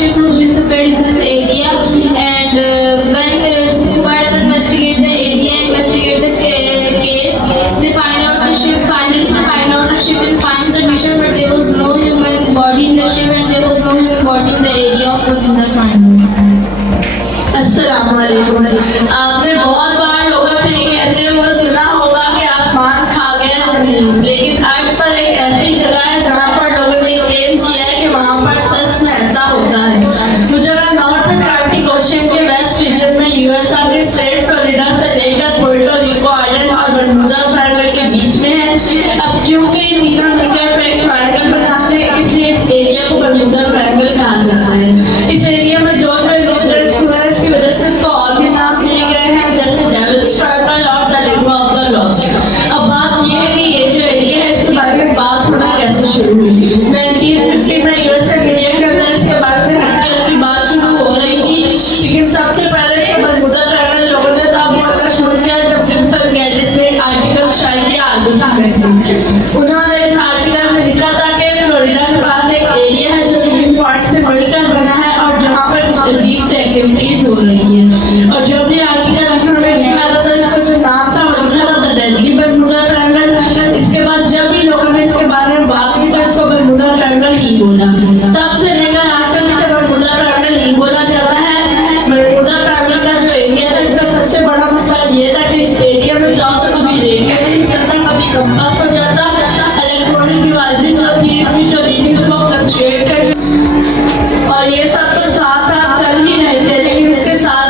ship who disappeared in this area, and when scuba diver investigate the area, investigate the case, they find out the ship. Finally, they find out the ship in fine condition, but there was no human body in the ship, and there was no human body in the area of Bermuda Triangle. अस्सलाम वालेकुम। आपने बहुत बार लोगों से ये कहते हुए सुना होगा कि आसमान खा गया जमीन, लेकिन अर्थ पर एक ऐसी जगह है जहाँ पर लोगों ने क्लेम किया है कि वहाँ पर सच में ऐसा होता है। मुझे अगर नॉर्थ अटलांटिक ओशियन के वेस्ट रीजन में यूएसए के स्टेट फ्लोरिडा से लेकर पुर्टो रिको आइलैंड और बरमूडा ट्रायंगल के बीच में है। अब क्योंकि तीनों मिलकर तो एक ट्रायंगल बनाते हैं, इसलिए इस एरिया को बरमूडा ट्रायंगल कहा जाता है। इस एरिया में जो इंसिडेंट्स हुए इसकी वजह से इसको और भी नाम दिए गए हैं, जैसे डेविल्स ट्रायंगल और the ring of the lost. अब बात ये है कि ये जो एरिया है इसके बारे में बात होना कैसे शुरू हुई। 1950 में यूएसए मीडिया के अंदर इसके बारे में हल्की बात शुरू हो रही थी, लेकिन सबसे पहले इसको बरमूडा ट्रायंगल लोगों ने तब बोलना शुरू किया जब जिम्सन गैलिस ने आर्टिकल शायद किया आलोचना थी। उन्होंने इस आर्टिकल में लिखा था कि फ्लोरिडा के पास एक एरिया है जो लिविंग पॉइंट से मिलकर बना है और जहाँ पर कुछ अजीब से एक्टिविटीज हो रही है। और जो भी आर्टिकल उन्होंने लिखा था तो इसका जो नाम था वो लिखा था द डेडली बरमूडा ट्रायंगल। इसके बाद जब भी लोगों ने इसके बारे में बात की तो इसको बरमूडा ट्रायंगल ही बोला। तब से लेकर आज तक इसे बरमूडा ट्रायंगल ही बोला जाता है। बरमूडा ट्रायंगल का जो एरिया था इसका सबसे बड़ा मसला ये था कि इस एरिया में जाओ तो कभी रेडियो नहीं चलता, कभी कंपास हो जाता, इलेक्ट्रॉनिक डिवाइसेज जो थी जो रीडिंग को फ्लक्चुएट कर, और ये सब तो साथ साथ चल ही रहे थे, लेकिन इसके साथ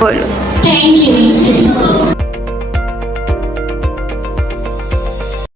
बोलो